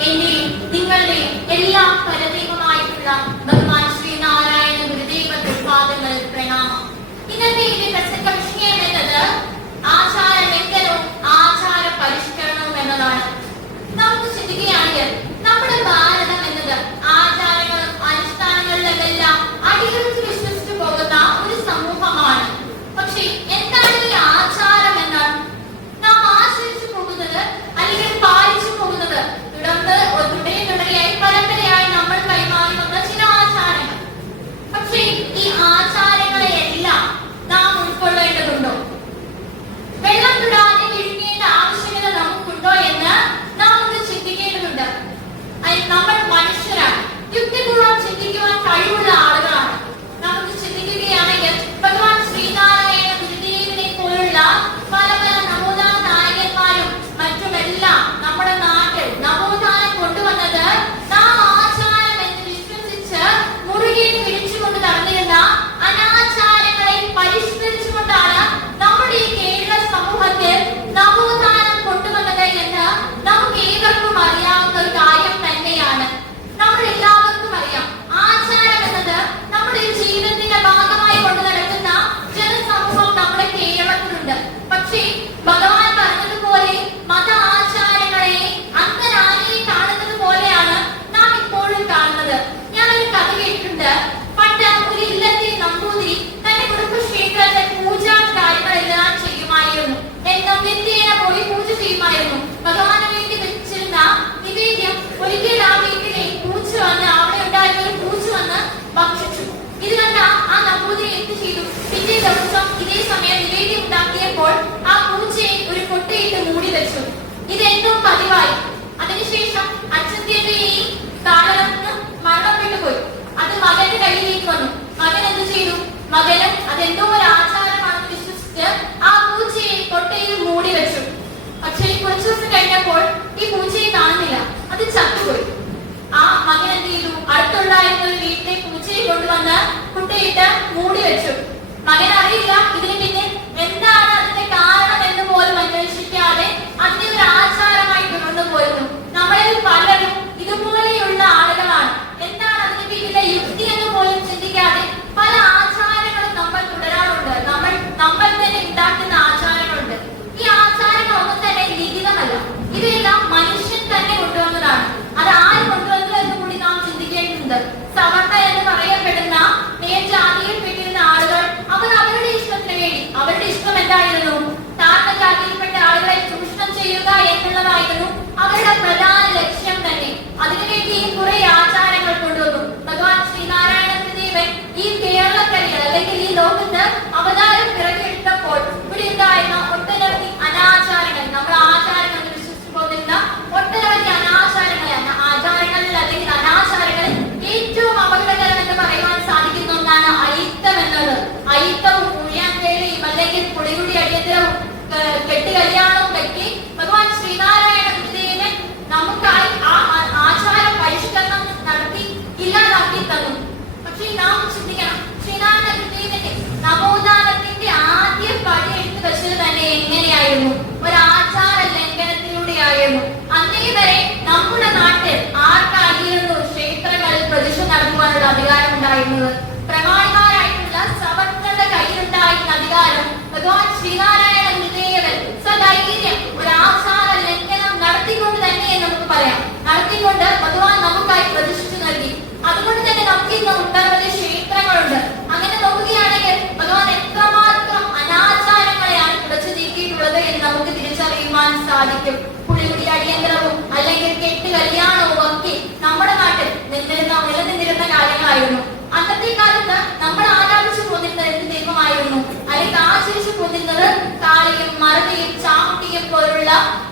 എന്റെയും നിങ്ങളുടെയും എല്ലാ ഫലദൈവമായിട്ടുള്ള മകനും അതെന്തോ ഒരു ആചാരമാണെന്ന് വിശ്വസിച്ച് ആ പൂച്ചയെ കൊട്ടയിൽ മൂടി വെച്ചു. പക്ഷെ കുറച്ചു ദിവസം കഴിഞ്ഞപ്പോൾ ഈ പൂച്ചയെ കാണുന്നില്ല. അത് ചത്തുപോയി. ആ മകൻ എന്ത് ചെയ്തു? അടുത്തുണ്ടായിരുന്ന ഒരു വീട്ടിലെ പൂച്ചയെ കൊണ്ടുവന്ന് കുട്ടയിട്ട് മൂടി വെച്ചു. അവരുടെ പ്രധാന ലക്ഷ്യം തന്നെ. അതിനുവേണ്ടിയും കുറെ ആചാരങ്ങൾ കൊണ്ടുവന്നു. ഭഗവാൻ ശ്രീനാരായണ ദേവൻ ഈ കേരളക്കരയിൽ അല്ലെങ്കിൽ ഈ ലോകത്ത് അവതാരം പിറകിയെടുത്തപ്പോൾ ഇവിടെ ഉണ്ടായിരുന്ന ഒട്ടന ശ്രീനാരായണ ഗുരുദേവൻ സധൈര്യം ഒരു ആചാര നടത്തിക്കൊണ്ട് തന്നെ നമുക്ക് പറയാം. നടത്തിക്കൊണ്ട് ഭഗവാൻ നമുക്കായി പ്രതിഷ്ഠിച്ചു അതുകൊണ്ട് തന്നെ നമുക്ക് ഇന്ന് ഉത്തർപ്രദേശ് അങ്ങനെ നോക്കുകയാണെങ്കിൽ ഭഗവാൻ എത്രമാത്രം അനാചാരങ്ങളെയാണ് തുടച്ചു നീക്കിയിട്ടുള്ളത് എന്ന് നമുക്ക് തിരിച്ചറിയുവാൻ സാധിക്കും. പുളിമുടി അടിയന്തരവും അല്ലെങ്കിൽ കെട്ട് കല്യാണവും ഒക്കെ നമ്മുടെ നാട്ടിൽ നിന്നിരുന്ന നിലനിന്നിരുന്ന കാര്യങ്ങളായിരുന്നു. അന്നത്തെ കാലത്ത് താളിയും മറുതിയും ചാമുണ്ടിയും പോലുള്ള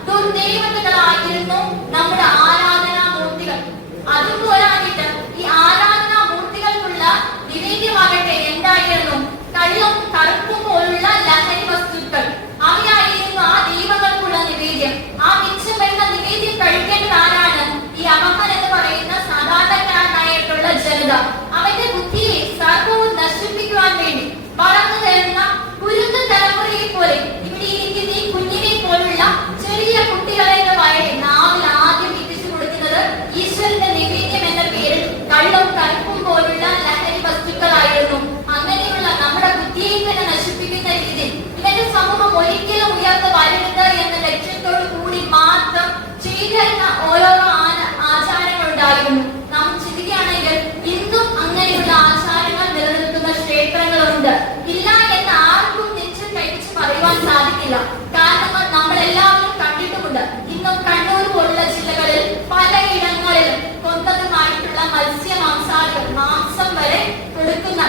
ദുർദൈവതകളായിരുന്നു നമ്മുടെ ആരാധനാ മൂർത്തികൾ. അതും പോരാഞ്ഞിട്ട് ഈ ആരാധനാ മൂർത്തികൾക്കുള്ള നിവേദ്യമാകട്ടെ എന്തായിരുന്നു? കള്ളും കറുപ്പും പോലുള്ള ലഹരി വസ്തുക്കൾ. അവയായിരുന്നു ആ ദൈവങ്ങൾക്കുള്ള നിവേദ്യം. ആ മിച്ചം വരുന്ന നിവേദ്യം കഴിക്കേണ്ടത് ആരാണ്? ഈ അമഹൻ എന്ന് പറയുന്ന സാധാരണക്കാരനായിട്ടുള്ള ജനത. അവന്റെ ബുദ്ധിയെ സർവവും നശിപ്പിക്കുവാൻ വേണ്ടി വളർന്നു മുകളിൽ ഇവിടെ ഇരിക്കുന്ന ഈ കുഞ്ഞിനെ പോലുള്ള ചെറിയ കുട്ടികളെ വയലിൽ നാവിൽ ആദ്യം എത്തിച്ചു കൊടുക്കുന്നത് ഈശ്വരൻ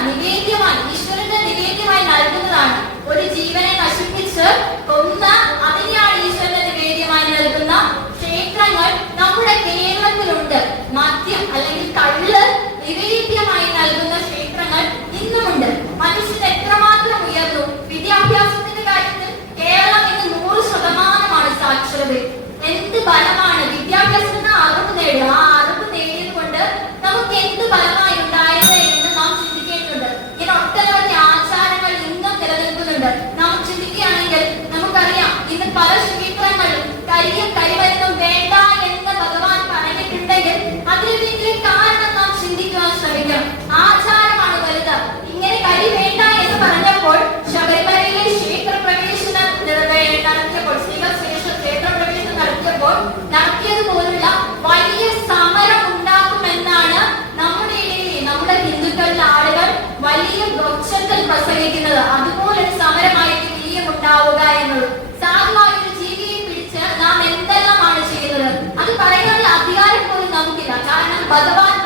നിവേദ്യമായി ഈശ്വരന്റെ നിവേദ്യമായി നൽകുന്നതാണ്. ഒരു ജീവനെ നശിപ്പിച്ച് കൊന്ന അതിനെയാണ് ഈശ്വരന്റെ നിവേദ്യമായി നൽകുന്ന ക്ഷേത്രങ്ങൾ നമ്മുടെ കേരളത്തിലുണ്ട്. മദ്യം അല്ലെങ്കിൽ കള്ള് നിവേദ്യമായി നൽകുന്ന ക്ഷേത്രങ്ങൾ ഇന്നുമുണ്ട്. മനുഷ്യൻ എത്രമാത്രം ഉയർന്നു? വിദ്യാഭ്യാസത്തിന്റെ കാര്യത്തിൽ കേരളം ഇന്ന് നൂറ് ശതമാനമാണ് സാക്ഷരത. എന്ത് ബലമാണ് ഭഗവാൻ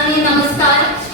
అందరికీ నమస్కారం